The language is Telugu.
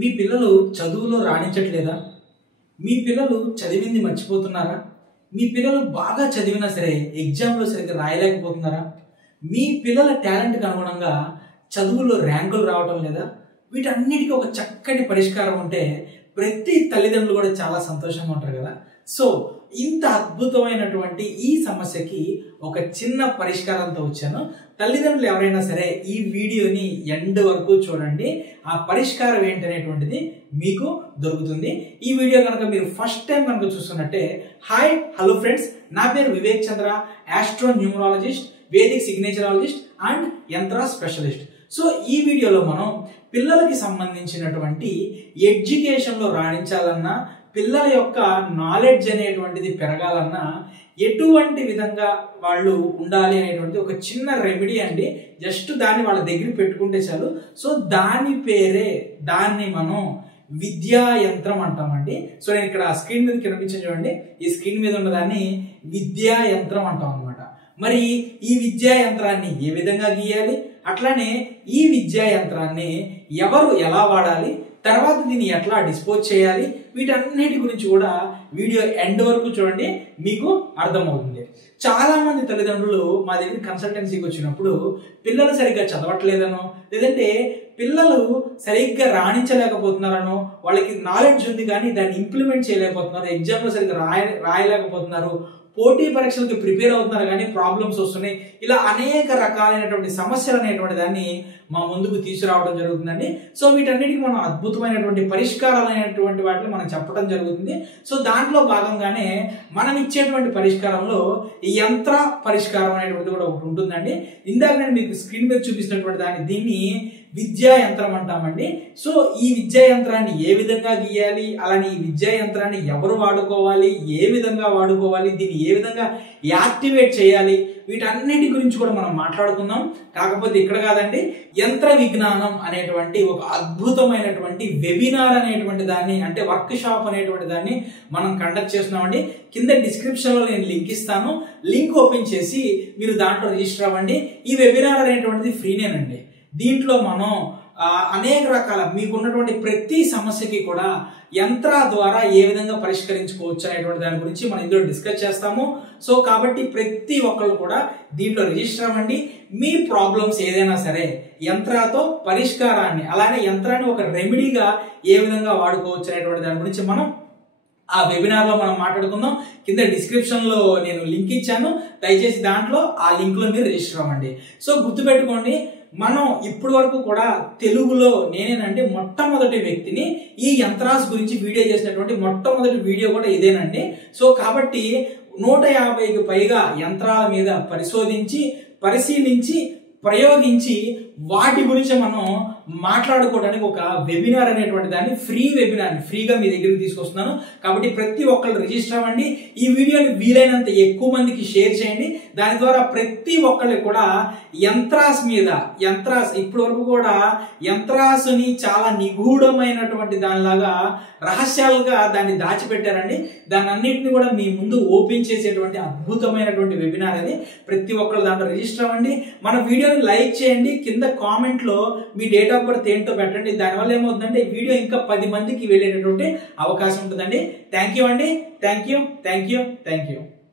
మీ పిల్లలు చదువులో రాణించట్లేదా? మీ పిల్లలు చదివింది మర్చిపోతున్నారా? మీ పిల్లలు బాగా చదివినా సరే ఎగ్జామ్లో సరిగ్గా రాయలేకపోతున్నారా? మీ పిల్లల టాలెంట్కి అనుగుణంగా చదువులో ర్యాంకులు రావడం లేదా? వీటన్నిటికీ ఒక చక్కటి పరిష్కారం ఉంటే ప్రతి తల్లిదండ్రులు కూడా చాలా సంతోషంగా ఉంటారు కదా. సో ఇంత అద్భుతమైనటువంటి ఈ సమస్యకి ఒక చిన్న పరిష్కారంతో వచ్చాను. తల్లిదండ్రులు ఎవరైనా సరే ఈ వీడియోని ఎండ్ వరకు చూడండి. ఆ పరిష్కారం ఏంటనేటువంటిది మీకు దొరుకుతుంది. ఈ వీడియో కనుక మీరు ఫస్ట్ టైం కనుక చూస్తున్నట్టే, హాయ్ హలో ఫ్రెండ్స్, నా పేరు వివేక్ చంద్ర, ఆస్ట్రో న్యూమరాలజిస్ట్, వేదిక్ సిగ్నేచరాలజిస్ట్ అండ్ యంత్ర స్పెషలిస్ట్. సో ఈ వీడియోలో మనం పిల్లలకి సంబంధించినటువంటి ఎడ్యుకేషన్లో రాణించాలన్నా, పిల్లల యొక్క నాలెడ్జ్ అనేటువంటిది పెరగాలన్నా ఎటువంటి విధంగా వాళ్ళు ఉండాలి అనేటువంటి ఒక చిన్న రెమెడీ అండి. జస్ట్ దాన్ని వాళ్ళ దగ్గర పెట్టుకుంటే చాలు. సో దాన్ని మనం విద్యా యంత్రం అంటామండి. సో నేను ఇక్కడ స్క్రీన్ మీద కనిపించింది చూడండి, ఈ స్క్రీన్ మీద ఉన్నదాన్ని విద్యా యంత్రం అంటాం అనమాట. మరి ఈ విద్యా యంత్రాన్ని ఏ విధంగా గీయాలి, అట్లానే ఈ విద్యా యంత్రాన్ని ఎవరు ఎలా వాడాలి, తర్వాత దీన్ని ఎట్లా డిస్పోజ్ చేయాలి, వీటన్నిటి గురించి కూడా వీడియో ఎండ్ వరకు చూడండి, మీకు అర్థమవుతుంది. చాలా మంది తల్లిదండ్రులు మా దగ్గర కన్సల్టెన్సీకి వచ్చినప్పుడు పిల్లలు సరిగ్గా చదవట్లేదనో, లేదంటే పిల్లలు సరిగ్గా రాణించలేకపోతున్నారనో, వాళ్ళకి నాలెడ్జ్ ఉంది కానీ దాన్ని ఇంప్లిమెంట్ చేయలేకపోతున్నారు, ఎగ్జామ్లో సరిగ్గా రాయలేకపోతున్నారు, పోటీ పరీక్షలకి ప్రిపేర్ అవుతున్నారు కానీ ప్రాబ్లమ్స్ వస్తున్నాయి, ఇలా అనేక రకాలైనటువంటి సమస్యలు అనేటువంటి దాన్ని మా ముందుకు తీసుకురావడం జరుగుతుందండి. సో వీటన్నిటికీ మనం అద్భుతమైనటువంటి పరిష్కారాలు అనేటువంటి వాటిని మనం చెప్పడం జరుగుతుంది. సో దాంట్లో భాగంగానే మనం ఇచ్చేటువంటి పరిష్కారంలో ఈ యంత్ర పరిష్కారం అనేటువంటిది కూడా ఒకటి ఉంటుందండి. ఇందాక నేను మీకు స్క్రీన్ మీద చూపిస్తున్నటువంటి దీన్ని విద్యా యంత్రం అంటామండి. సో ఈ విద్యా యంత్రాన్ని ఏ విధంగా గీయాలి, అలానే ఈ విద్యా యంత్రాన్ని ఎవరు వాడుకోవాలి, ఏ విధంగా వాడుకోవాలి, దీన్ని ఏ విధంగా యాక్టివేట్ చేయాలి, వీటన్నిటి గురించి కూడా మనం మాట్లాడుకుందాం. కాకపోతే ఇక్కడ కాదండి, యంత్ర విజ్ఞానం అనేటువంటి ఒక అద్భుతమైనటువంటి వెబినార్ అనేటువంటి దాన్ని, అంటే వర్క్ షాప్ అనేటువంటి దాన్ని మనం కండక్ట్ చేస్తున్నామండి. కింద డిస్క్రిప్షన్ లో నేను లింక్ ఇస్తాను, లింక్ ఓపెన్ చేసి మీరు దాంట్లో రిజిస్టర్ అవ్వండి. ఈ వెబినార్ అనేటువంటిది ఫ్రీనేనండి. దీంట్లో మనం అనేక రకాల మీకున్నటువంటి ప్రతి సమస్యకి కూడా యంత్ర ద్వారా ఏ విధంగా పరిష్కరించుకోవచ్చు అనేటువంటి దాని గురించి మనం ఇందులో డిస్కస్ చేస్తాము. సో కాబట్టి ప్రతి ఒక్కరు కూడా దీంట్లో రిజిస్టర్ అవ్వండి. మీ ప్రాబ్లమ్స్ ఏదైనా సరే యంత్రాతో పరిష్కారాన్ని, అలానే యంత్రాన్ని ఒక రెమెడీగా ఏ విధంగా వాడుకోవచ్చు అనేటువంటి దాని గురించి మనం ఆ వెబినార్ లో మనం మాట్లాడుకుందాం. కింద డిస్క్రిప్షన్ లో నేను లింక్ ఇచ్చాను, దయచేసి దాంట్లో ఆ లింక్ లో మీరు రిజిస్టర్ అవ్వండి. సో గుర్తుపెట్టుకోండి, మనం ఇప్పటి వరకు కూడా తెలుగులో నేనేనండి మొట్టమొదటి వ్యక్తిని ఈ యంత్రాస్ గురించి వీడియో చేసినటువంటి మొట్టమొదటి వీడియో కూడా ఇదేనండి. సో కాబట్టి 150కి పైగా యంత్రాల మీద పరిశీలించి ప్రయోగించి వాటి గురించి మనం మాట్లాడుకోవడానికి ఒక వెబినార్ అనేటువంటి దాన్ని, ఫ్రీ వెబినార్ ఫ్రీగా మీ దగ్గరికి తీసుకొస్తున్నాను. కాబట్టి ప్రతి ఒక్కరు రిజిస్టర్ అవ్వండి. ఈ వీడియోని వీలైనంత ఎక్కువ మందికి షేర్ చేయండి. దాని ద్వారా ప్రతి ఒక్కరికి కూడా యంత్రాస్ ఇప్పటి వరకు కూడా యంత్రాసుని చాలా నిగూఢమైనటువంటి దానిలాగా రహస్యాలుగా దాన్ని దాచిపెట్టారండి. దాని అన్నింటినీ కూడా మీ ముందు ఓపెన్ చేసేటువంటి అద్భుతమైనటువంటి వెబినార్ అది. ప్రతి ఒక్కరు దాంట్లో రిజిస్టర్ అవ్వండి. మన వీడియోని లైక్ చేయండి, కింద కామెంట్ లో మీ డేట్ ఆఫ్ బర్త్ ఏంటో పెట్టండి. దానివల్ల ఏమవుతుందంటే ఈ వీడియో ఇంకా 10 మందికి వెళ్ళేటటువంటి అవకాశం ఉంటుందండి. థ్యాంక్ యూ అండి. Thank you.